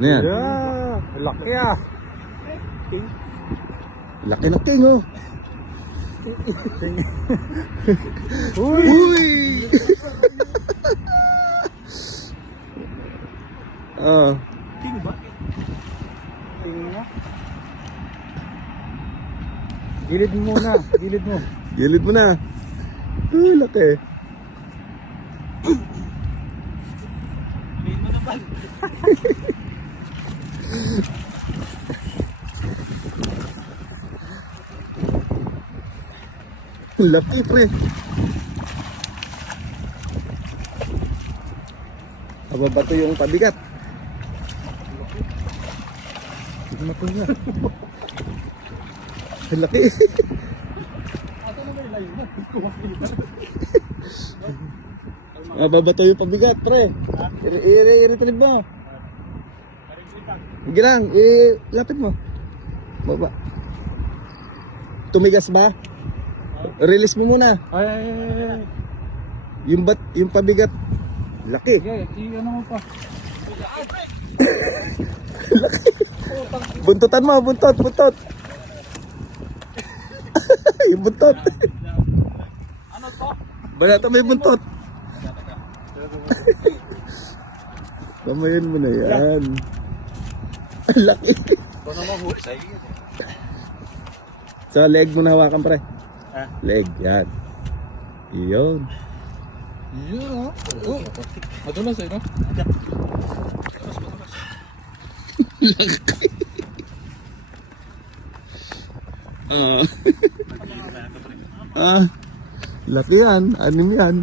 Ano yan? Yeah, laki ah. Laki ng king oh. Uy! Uy! Ah, King ba? King na. Gilid mo muna, gilid mo. gilid mo na. Uy, laki. Gilid mo naman. Laki, pre. Mababato yung pabigat. Hindi na po niya. Laki. Mababato yung pabigat, pre. I-retrieve mo. Sige lang, lapit mo. Baba. Tumigas ba? Release mo muna. Ay. Yung pabigat. Laki. Sige, ano mo pa? Buntutan mo, buntot. Yung buntot. Ano to? Balata may buntot. Kamayan mo na yan. Ang laki. Ito naman huli sa iyo. Sa leg mo na hawakan, pre. Ah. Leg, yan. Iyon. Yeah. Oh, madulas eh, no? Ah. Ah. Laki yan. Anim yan.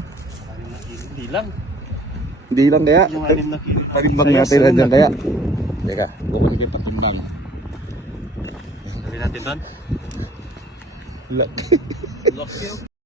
Hindi lang. Hindi lang kaya. Yung 6 na kilo. Parimbang natin na dyan kaya. Teka, bukuli kayo patumbang. Sabi natin doon. Laki. Lock you.